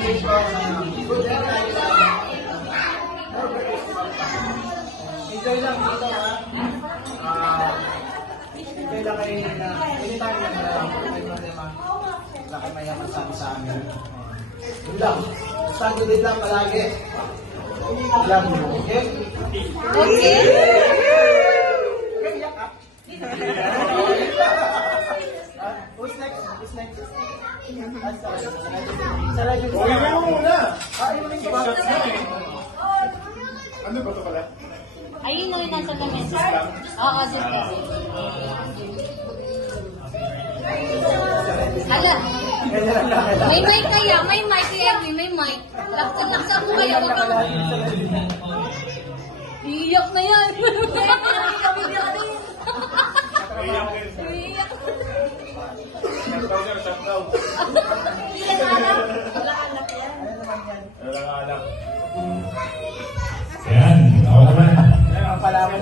wish ko na good health tayo sa enjoy lang dito ha. Enjoy lang kayo na anytime na may problema. Wala kayo mayaman sa amin. Yun lang. Stand to lang palagi. Love you. Okay? Okay. Who's next? Who's next? Uy, mo muna! Ano ba ito pala? Ayun mo yung nasa lamesa. Oo, dito. Hala. May mic kaya, may mic kaya, may mic. Laksan mo kaya, wag kang... Iiyak na yan. Iiyak. Ayan, ako naman. Ang palaman.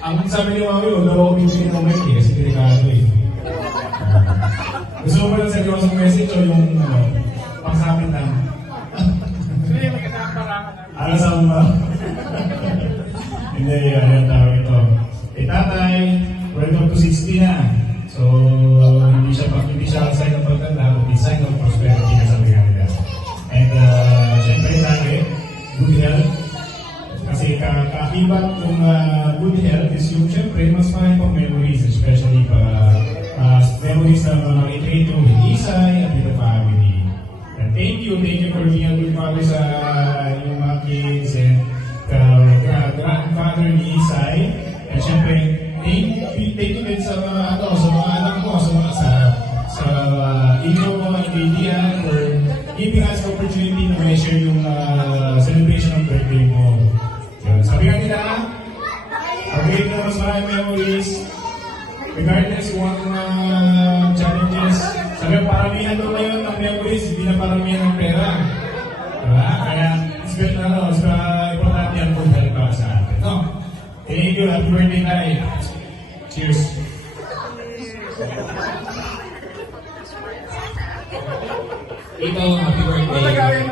Ang sabi ni Mami, huwag daw ako bibigyan ng mic kasi delikado eh. Gusto mo ba ng seryosong message o yung pangsapit lang? Alas ako ba? Hindi, ano tawag ito. Tatay, welcome to 60 na. So, hindi siya sign of pagtanda, kundi sign of prosperity na sabi nga nila. And, syempre lagi, good health. Kasi kaakibat ng good health is yung syempre mas marami pang memories, especially memories na makikreate yung with Isay at with the family. And thank you for being a good father sa yung mga kids and grandfather ni Isay. And syempre, thank you din sa mga anak ko, sa inyo mga kaibigan for giving us the opportunity na may share yung celebration ng birthday mo. Yun. Sabi nga nila, pag-ibig na mas maraming memories, regardless yung mga challenges, sabi nga paramihan doon ngayon ng memories, hindi na paramihan ng pera. Diba? Kaya, importante yan kung dahil para sa atin. No? Thank you, happy birthday tayo. Cheers. Ito, happy birthday.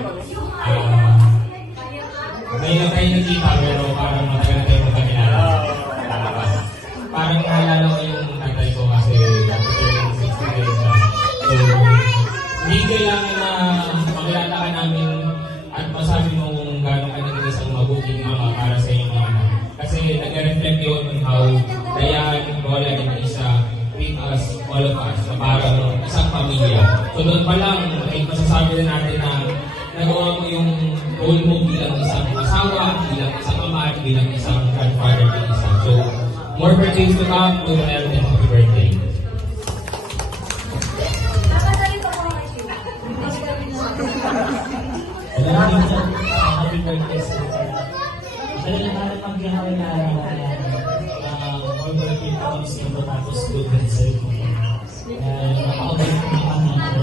Ngayon lang tayo nagkita, pero parang matagal na tayo magkakilala. Parang naalala ko yung tatay ko kasi after 60 days na. So, hindi kailangan na makilala ka namin at masabi mo kung gano'n ka naging isang mabuting mama para sa iyong mga anak. Kasi nag-reflect yun on how Dayan, Lola, and Isa treat us, all of us, na parang isang pamilya. So doon pa lang, masasabi na natin na nagawa mo yung role mo bilang isang asawa, bilang isang ama, bilang isang grandfather ng isa. So, more birthdays to come, to Noel, and happy birthday. Happy birthday sa dahil na natin mag-ihawin na all birthday pa kami sa iyo tapos good health sa iyo. Napakabalik ko na kami ito.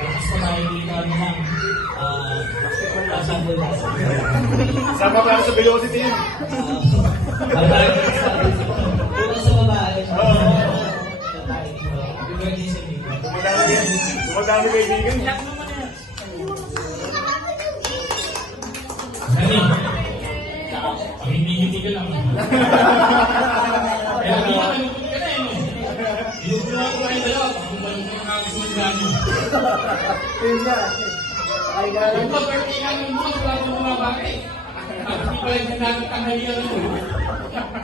Tapos pa tayo dito lang Sama pa sa velocity yun. Doon sa babae. Happy birthday sa iyo. Tumadami kaibigan. Dali. Pag hindi ka lang. Kaya hindi ka malungkot ka na eh. Inugulang ko kayo dalawa. Kung malungkot ka ang sumundan nyo. Yun nga. Ay, galang. Yung birthday namin mo, wala ko mga bagay. Hindi pa rin natin tanghalian mo.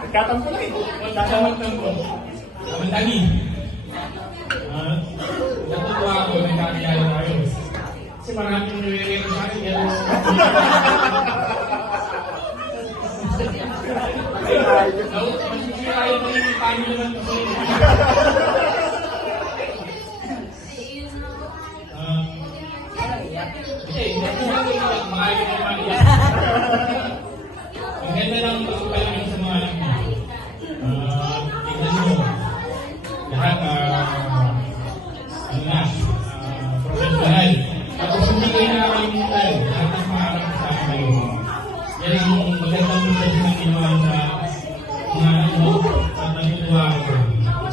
Nagkatampo lang eh. Magkakamagtampo. Kamandali. Natutuwa ako na kakilala kayo. Kasi maraming nire-rero sa akin. Masisira yung mga family naman ko sa'yo. Ang ganda ng pagpapalaki sa mga anak mo. Tignan mo. Lahat, professional. Tapos hindi kayo nakakalimutan. Lahat ng pangarap sa akin kayo. Yan ang magandang message na ginawa sa mga anak mo. At natutuwa ako.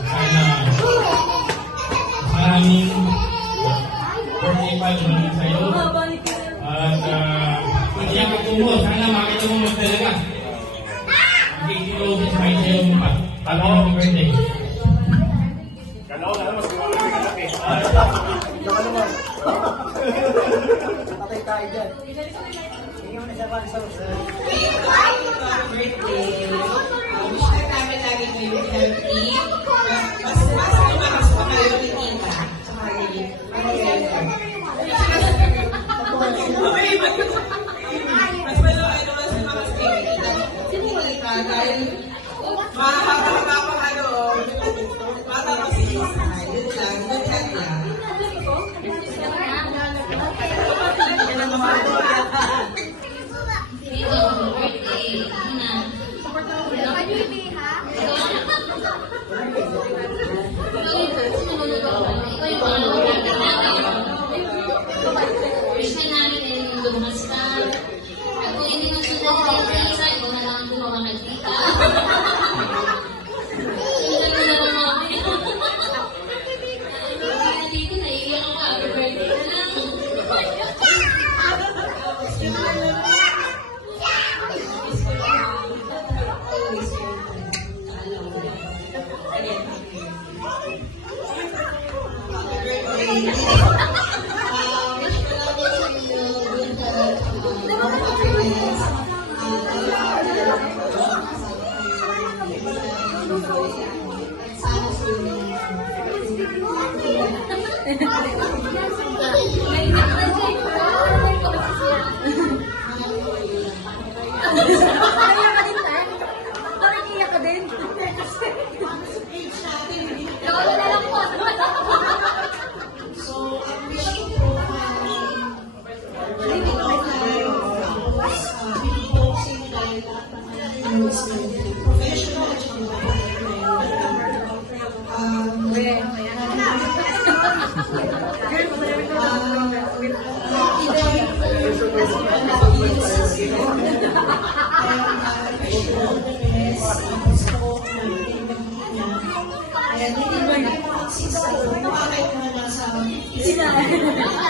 Sana maraming Pal, maraming sa'yo. At hindi ako tumo. Sana makita mo magdalaga. Magkikilogin sa kayo sa'yo mo pa. Happy birthday. Kala ko na mas gumamit ka laki. Baka naman. Patay tayo dyan. Hindi mo na siya pang sauce. Wish na namin ay lumas ka. At kung hindi mo sundan sa isa, ikaw na lang ang gumawa ng tita. Sundan mo na lang namin. Kaya dito, naiiyak ako. Happy birthday na lang. Sila.